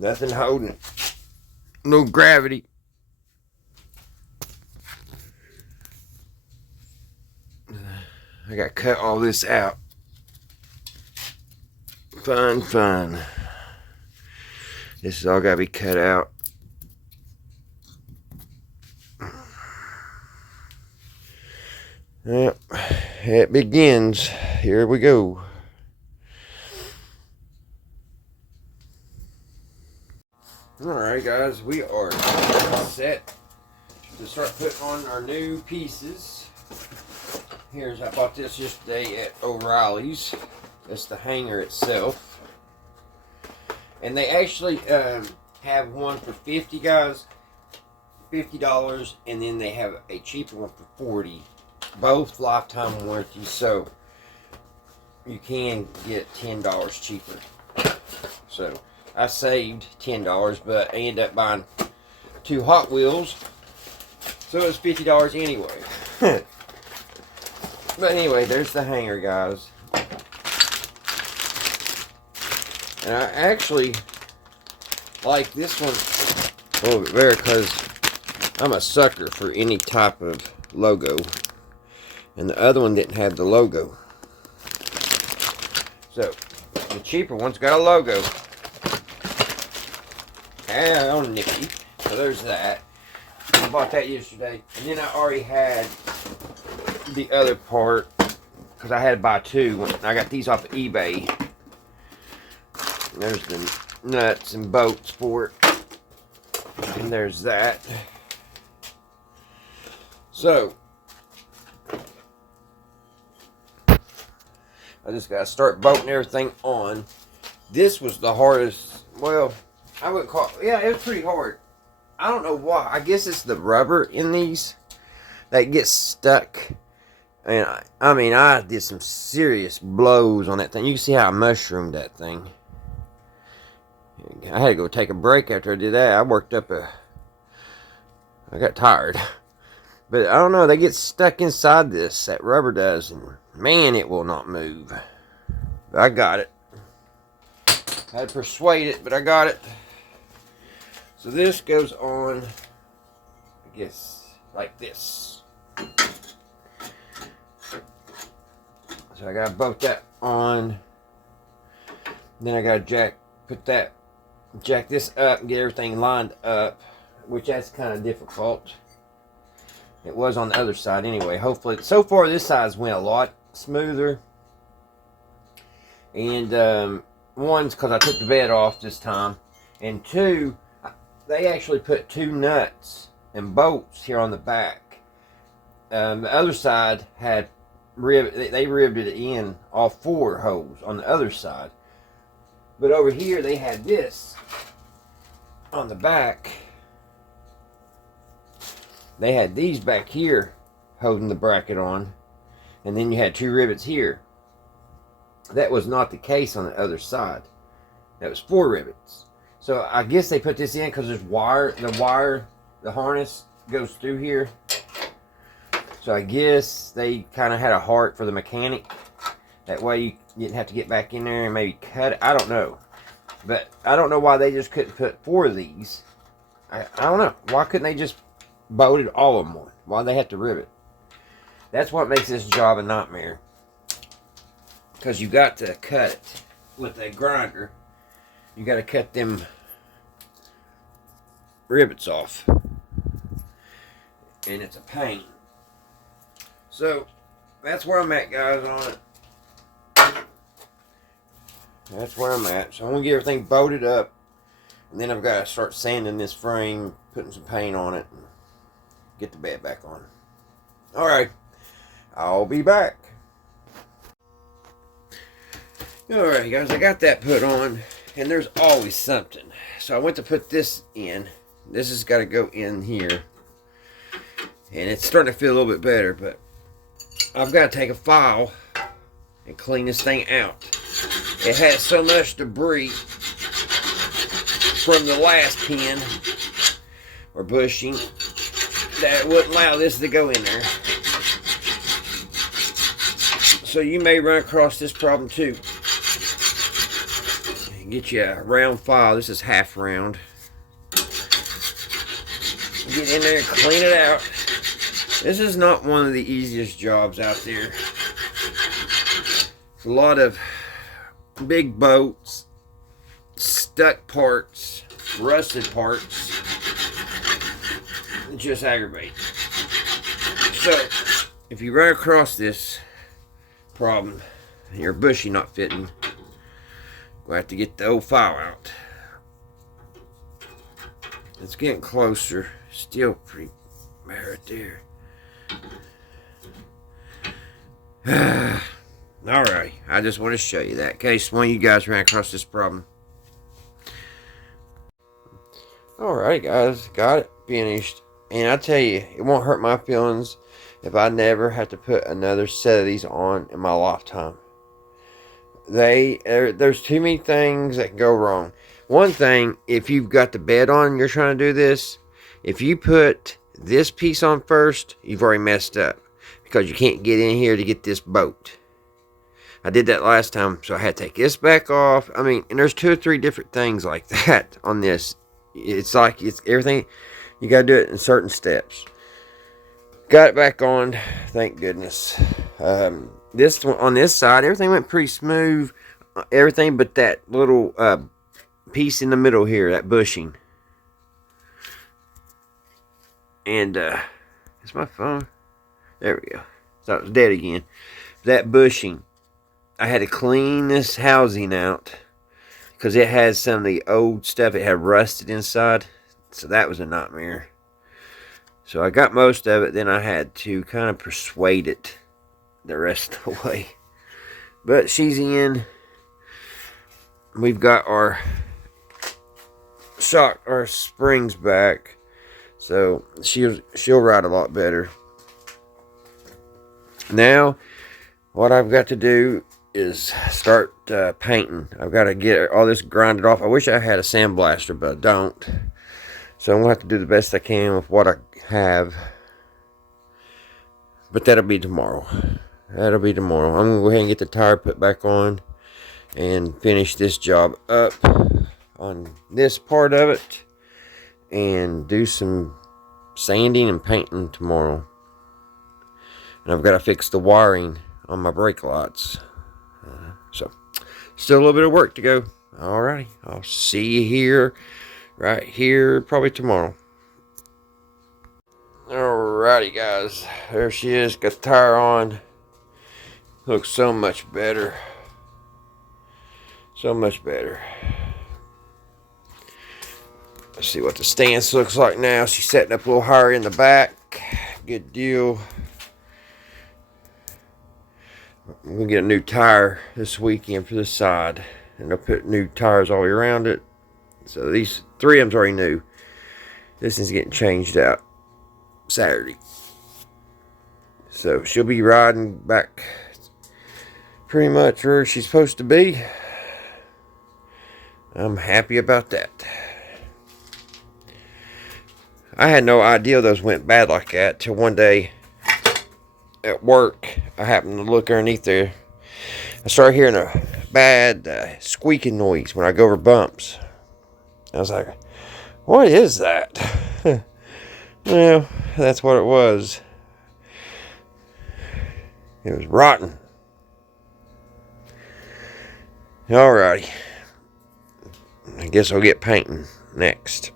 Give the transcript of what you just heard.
Nothing holding it. No gravity. I got to cut all this out. Fun. This is all got to be cut out. Yep, it begins. Here we go. Alright guys, we are set to start putting on our new pieces. I bought this yesterday at O'Reilly's. That's the hanger itself. And they actually have one for $50, guys. $50, and then they have a cheaper one for $40. Both lifetime warranty, so you can get $10 cheaper. So I saved $10, but I ended up buying 2 Hot Wheels, so it was $50 anyway. But anyway, there's the hanger, guys. And I actually like this one a little bit better because I'm a sucker for any type of logo. And the other one didn't have the logo. So, the cheaper one's got a logo. And on Nicky. So there's that. I bought that yesterday. And then I already had the other part, because I had to buy 2. I got these off of eBay. And there's the nuts and bolts for it. And there's that. So, I just got to start bolting everything on. This was the hardest. Well, I wouldn't call it. Yeah, it was pretty hard. I don't know why. I guess it's the rubber in these that gets stuck. And I mean, I did some serious blows on that thing. You can see how I mushroomed that thing. I had to go take a break after I did that. I got tired. But I don't know, they get stuck inside this, that rubber does, and man, it will not move. But I got it. I had to persuade it, but I got it. So this goes on, I guess, like this. So I gotta bolt that on. Then I gotta jack this up and get everything lined up, which that's kind of difficult. It was on the other side anyway. Hopefully, so far this side's went a lot smoother. And one's because I took the bed off this time, and 2, they actually put 2 nuts and bolts here on the back. The other side had they ribbed it in all 4 holes on the other side, but over here they had this on the back. They had these back here holding the bracket on, and then you had 2 rivets here. That was not the case on the other side. That was 4 rivets. So I guess they put this in because there's the harness goes through here. So I guess they kind of had a heart for the mechanic. That way you didn't have to get back in there and maybe cut it. I don't know. But I don't know why they just couldn't put 4 of these. I don't know. Why couldn't they just bolted all of them on? Why they have to rivet? That's what makes this job a nightmare. Because you got to cut it with a grinder. You got to cut them rivets off. And it's a pain. So, that's where I'm at, guys, on it. That's where I'm at. So I'm going to get everything bolted up. And then I've got to start sanding this frame, putting some paint on it, and get the bed back on. Alright, I'll be back. Alright guys, I got that put on, and there's always something. So I went to put this in. This has got to go in here. And it's starting to feel a little bit better, but I've got to take a file and clean this thing out. It has so much debris from the last pin or bushing that wouldn't allow this to go in there. So you may run across this problem too. Get you a round file. This is half round. Get in there and clean it out. This is not one of the easiest jobs out there. It's a lot of big boats, stuck parts, rusted parts. It just aggravates. So, if you run across this problem, and your bushy not fitting, we'll have to get the old file out. It's getting closer. Still pretty bad right there. Alright, I just want to show you that in case one of you guys ran across this problem. Alright guys, got it finished. And I tell you, it won't hurt my feelings if I never have to put another set of these on in my lifetime. There's too many things that can go wrong. One thing, if you've got the bed on and you're trying to do this, if you put this piece on first, you've already messed up. Because you can't get in here to get this boat. I did that last time, so I had to take this back off. I mean, and there's 2 or 3 different things like that on this. It's like, it's everything, you got to do it in certain steps. Got it back on, thank goodness. This one, on this side, everything went pretty smooth. Everything but that little piece in the middle here, that bushing. And, it's my phone. There we go. Thought it was dead again. That bushing. I had to clean this housing out. Because it had some of the old stuff. It had rusted inside. So that was a nightmare. So I got most of it. Then I had to kind of persuade it the rest of the way. But she's in. We've got our springs back. So she'll ride a lot better. Now, what I've got to do is start painting. I've got to get all this grinded off. I wish I had a sandblaster, but I don't. So I'm going to have to do the best I can with what I have. But that'll be tomorrow. That'll be tomorrow. I'm going to go ahead and get the tire put back on and finish this job up on this part of it. And do some sanding and painting tomorrow. And I've got to fix the wiring on my brake lights. So, still a little bit of work to go. Alrighty, I'll see you here, right here, probably tomorrow. Alrighty, guys. There she is. Got the tire on. Looks so much better. So much better. Let's see what the stance looks like now. She's setting up a little higher in the back. Good deal. I'm going to get a new tire this weekend for this side. And I'll put new tires all the way around it. So these 3 of them's already new. This is getting changed out Saturday. So she'll be riding back pretty much where she's supposed to be. I'm happy about that. I had no idea those went bad like that till one day at work. I happened to look underneath there. I started hearing a bad squeaking noise when I go over bumps. I was like, what is that? Well, that's what it was. It was rotten. Alrighty. I guess I'll get painting next.